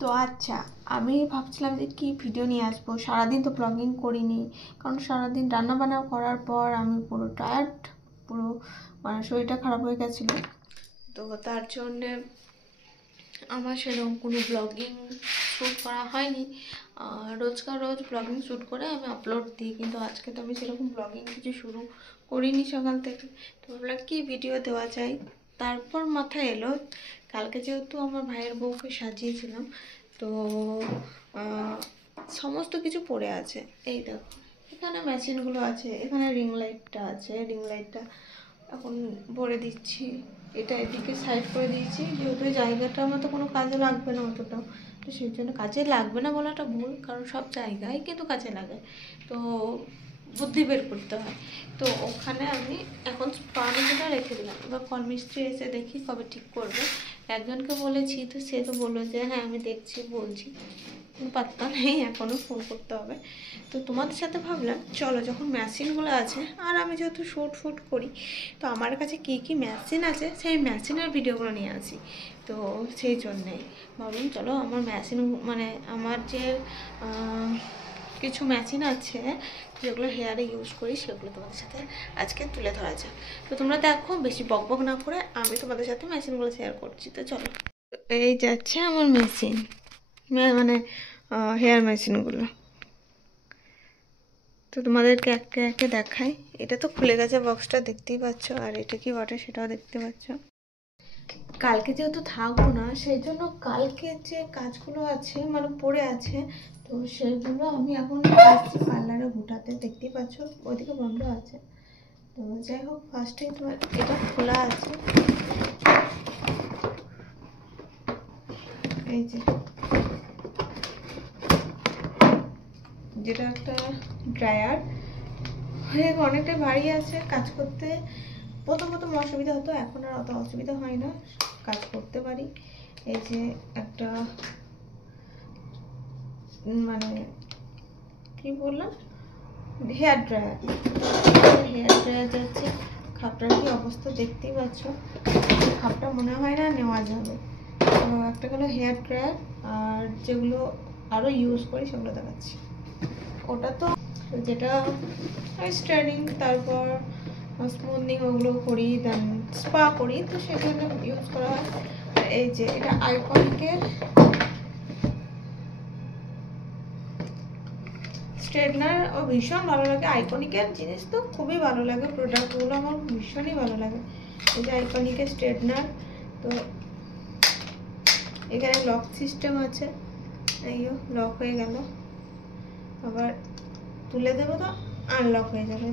তো আচ্ছা, আমি ভাবছিলাম যে কি ভিডিও নিয়ে আসবো। সারাদিন তো ব্লগিং করিনি, কারণ সারাদিন রান্নাবান্না করার পর আমি পুরো টায়ার্ড, পুরো মানে শরীরটা খারাপ হয়ে গেছিলো। তো তার জন্যে আমার সেরকম কোনো ব্লগিং শ্যুট করা হয়নি। রোজকার রোজ ব্লগিং শ্যুট করে আমি আপলোড দিই, কিন্তু আজকে তো আমি সেরকম ব্লগিং কিছু শুরু করিনি সকাল থেকে। তো ভাবলাম কী ভিডিও দেওয়া যায়। তারপর মাথায় এলো, কালকে যেহেতু আমার ভাইয়ের বউকে সাজিয়েছিলাম, তো সমস্ত কিছু পড়ে আছে। এই দেখো, এখানে মেশিনগুলো আছে, এখানে রিং লাইটটা আছে, রিং লাইটটা এখন ভরে দিচ্ছি। এটা এদিকে সাইড করে দিয়েছি, যেহেতু জায়গাটা আমার তো কোনো কাজে লাগবে না অতটাও, তো সেই জন্য কাজে লাগবে না বলাটা ভুল, কারণ সব জায়গায় কিন্তু কাজে লাগে, তো বুদ্ধি বের করতে হয়। তো ওখানে আমি এখন পানিটা রেখে দিলাম। এবার কলমিস্ত্রি এসে দেখি কবে ঠিক করবে। একজনকে বলেছি, তো সে তো বললো যে হ্যাঁ আমি দেখছি, বলছি, পাত্তা নেই, এখনও ফোন করতে হবে। তো তোমাদের সাথে ভাবলাম চলো, যখন মেশিনগুলো আছে আর আমি যেহেতু শ্যুট করি, তো আমার কাছে কি কি মেশিন আছে সেই মেশিনের ভিডিওগুলো নিয়ে আসি। তো সেই জন্যেই ভাবলাম চলো আমার মেশিন মানে আমার যে কিছু মেশিন আছে যেগুলো হেয়ারে ইউজ করি, সেগুলো তোমাদের সাথে আজকে তুলে ধরা যায়। তো তোমরা দেখো, বেশি বকবক না করে আমি তোমাদের সাথে মেশিনগুলো শেয়ার করছি। তো চলো, এই যাচ্ছে আমার মেশিন, মানে হেয়ার মেশিনগুলো। তো তোমাদেরকে একে একে দেখাই। এটা তো খুলে গেছে বক্সটা, দেখতেই পাচ্ছ, আর এটা কি বটে সেটাও দেখতে পাচ্ছ। কালকে যেহেতু থাকবো না, সেই জন্য কালকে যে কাজগুলো আছে মানে পড়ে আছে, তো সেগুলো আমি এখন পার্লারে গোটাতে। দেখতেই পাচ্ছ ওইদিকে বন্ধ আছে। তো যাই হোক, ফার্স্টে তোমার এটা খোলা আছে, এই যে যেটা একটা ড্রায়ার, অনেকটাই ভারী আছে, কাজ করতে প্রথম অসুবিধা হতো, এখন আর অত অসুবিধা হয় না, কাজ করতে পারি। এই যে একটা মানে কি বললাম, হেয়ার ড্রায়ার যাচ্ছে। খাপটার কি অবস্থা দেখতেই পাচ্ছ, খাপটা মনে হয় না নেওয়া যাবে। তো একটা হলো হেয়ার ড্রায়ার, আর যেগুলো আরও ইউজ করি সেগুলো দেখাচ্ছি। ওটা তো যেটা স্ট্রেনিং, তারপর স্মুথনিং ওগুলো করি, দেন স্পা করি, তো সেজন্য ইউজ করা হয়। এই যে এটা আইকনিকের স্ট্রেটনার, ও ভীষণ ভালো লাগে। আইকনিকের জিনিস তো খুবই ভালো লাগে, প্রোডাক্টগুলো আমার ভীষণই ভালো লাগে। এই যে আইকনিকের স্ট্রেটনার, তো এখানে লক সিস্টেম আছে, এইও লক হয়ে গেল, আবার তুলে দেবো তো আনলক হয়ে যাবে।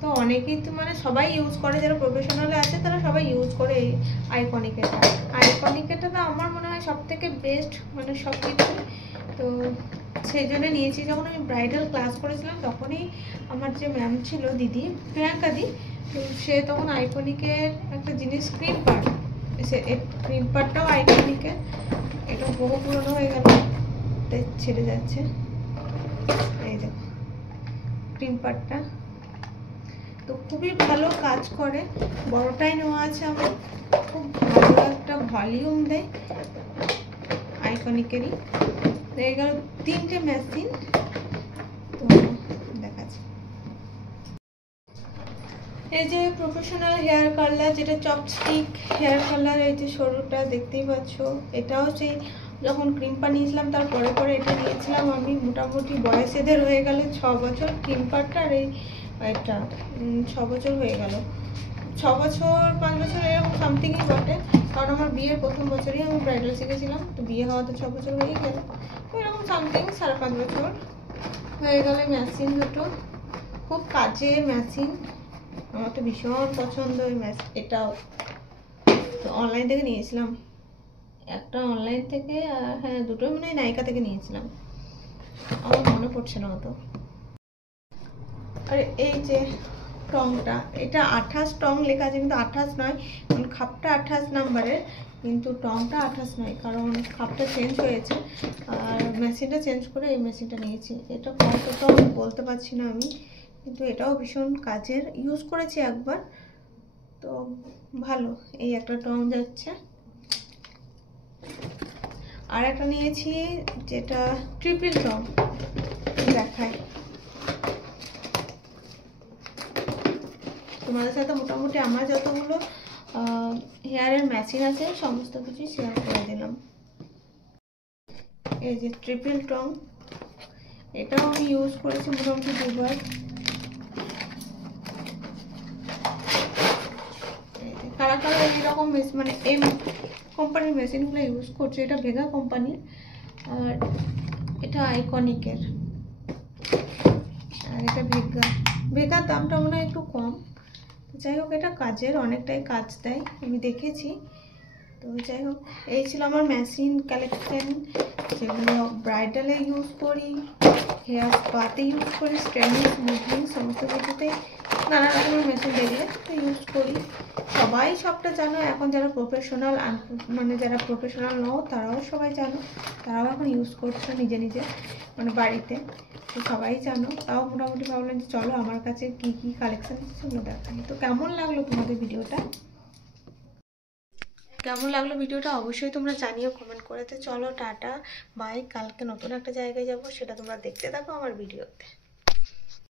তো অনেকেই তো মানে সবাই ইউজ করে, যারা প্রফেশনালে আছে তারা সবাই ইউজ করে এই আইকনিকেরটা তো আমার মনে হয় সব থেকে বেস্ট, মানে সব কিছু। তো সেই জন্য নিয়েছি। যখন আমি ব্রাইডাল ক্লাস করেছিলাম, তখনই আমার যে ম্যাম ছিল দিদি, প্রিয়াঙ্কা দি, তো সে তখন আইকনিকের একটা জিনিস ক্রিম পার্ট, সে ক্রিম পার্টটাও আইকনিকের, এটা বহু পুরনো হয়ে গেল, ছেড়ে যাচ্ছে। এই দেখো ক্রিম পার্টটা, তো খুবই ভালো কাজ করে। বড়টাই নেওয়া আছে আমার, খুব ভালো একটা ভলিউম দেয় আইকনিকেরই। এই গেল তিনটে মেশিন, তো দেখাচ্ছি। এই যে প্রফেশনাল হেয়ার কালার, যেটা চপস্টিক হেয়ার কালার, এই যে সরুটা দেখতেই পাচ্ছ, এটাও সেই যখন ক্রিম পা নিয়েছিলাম তার পরে এটা নিয়েছিলাম আমি। মোটামুটি বয়স এদের হয়ে গেল 6 বছর, ক্রিম পারটা আর এটা 6 বছর হয়ে গেল, 6 বছর 5 বছর এরকম সামথিংই বটে, কারণ আমার বিয়ের প্রথম বছরই আমি ব্রাইডাল শিখেছিলাম, তো বিয়ে হওয়াতে 6 বছর হয়েই গেল, তো এরকম সামথিং 5.5 বছর হয়ে গেল। মেশিন দুটো খুব কাজের মেশিন, আমার তো ভীষণ পছন্দ এই মেশিন। এটাও তো অনলাইন থেকে নিয়েছিলাম, একটা অনলাইন থেকে, হ্যাঁ দুটোই মনে হয় নাইকা থেকে নিয়েছিলাম, আমার মনে পড়ছে না অত। আর এই যে টংটা, এটা 28 টং লেখা আছে, কিন্তু 28 নয়, কারণ খাপটা 28 নাম্বারের, কিন্তু টংটা 28 নয়, কারণ খাপটা চেঞ্জ হয়েছে আর মেশিনটা চেঞ্জ করে এই মেশিনটা নিয়েছি। এটা কত টং বলতে পারছি না আমি, কিন্তু এটাও ভীষণ কাজের, ইউজ করেছি একবার, তো ভালো। এই একটা টং যাচ্ছে, আর একটা নিয়েছি যেটা ট্রিপল টং, দেখায় তোমাদের সাথে। মোটামুটি আমার যতগুলো হেয়ারের ম্যাচিং আছে সমস্ত কিছু শেয়ার করে দিলাম। এই যে ট্রিপল টং, এটাও আমি ইউজ করেছি মোটামুটি 2বার। কারা কারা এইরকম মানে এম কোম্পানির মেশিনগুলো ইউজ করছে, এটা ভেগা কোম্পানি আর এটা আইকনিকের, আর এটা ভেগার দামটা মনে হয় একটু কম। যাই হোক এটা কাজের, অনেকটাই কাজ দেয়, আমি দেখেছি। তো যাই হোক এই ছিল আমার মেশিন কালেকশন, যেগুলো ব্রাইডালে ইউজ করি, হেয়ার স্পাতে ইউজ করি, স্ট্রেনিং স্মুথনিং সমস্ত কিছুতেই নানা রকমের মেশিন দেখলে তো ইউজ করি। সবাই সবটা জানো, এখন যারা প্রফেশনাল মানে যারা প্রফেশনাল নও তারাও সবাই জানো, তারাও এখন ইউজ করছো নিজে নিজে মানে বাড়িতে, তো সবাই জানো। তাও মোটামুটি ভাবলাম যে চলো আমার কাছে কি কি কালেকশন আছে সেগুলো দেখাই। তো কেমন লাগলো তোমাদের ভিডিওটা, কেমন লাগলো ভিডিওটা অবশ্যই তোমরা জানিও কমেন্ট করে। তো চলো টাটা বাই, কালকে নতুন একটা জায়গায় যাব, সেটা তোমরা দেখতে থাকো আমার ভিডিওতে।